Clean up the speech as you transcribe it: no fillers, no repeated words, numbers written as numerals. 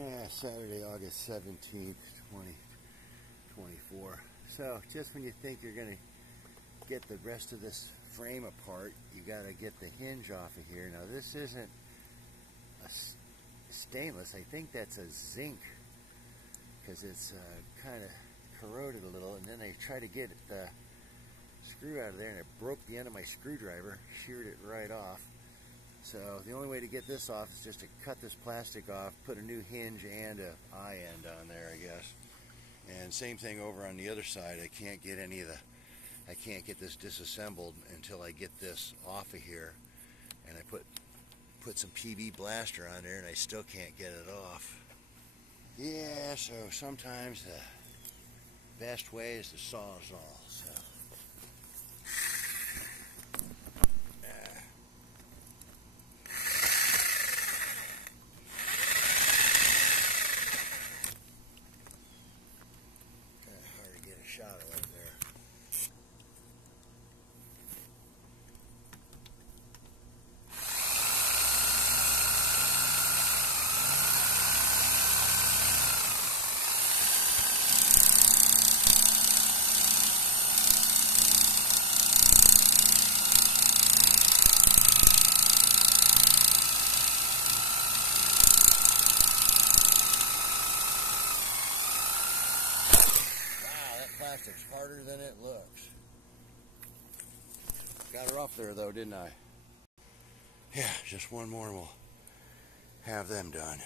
Yeah, Saturday, August 17th, 2024. So, just when you think you're going to get the rest of this frame apart, you got to get the hinge off of here. Now, this isn't a stainless. I think that's a zinc because it's kind of corroded a little. And then I tried to get the screw out of there, and it broke the end of my screwdriver, sheared it right off. So the only way to get this off is just to cut this plastic off, put a new hinge and a eye end on there, I guess. And same thing over on the other side. I can't get this disassembled until I get this off of here. And I put some PB Blaster on there, and I still can't get it off. Yeah, so sometimes the best way is to Sawzall. So. Shot it right there. Plastic's harder than it looks. Got her up there though, didn't I? Yeah, just one more and we'll have them done.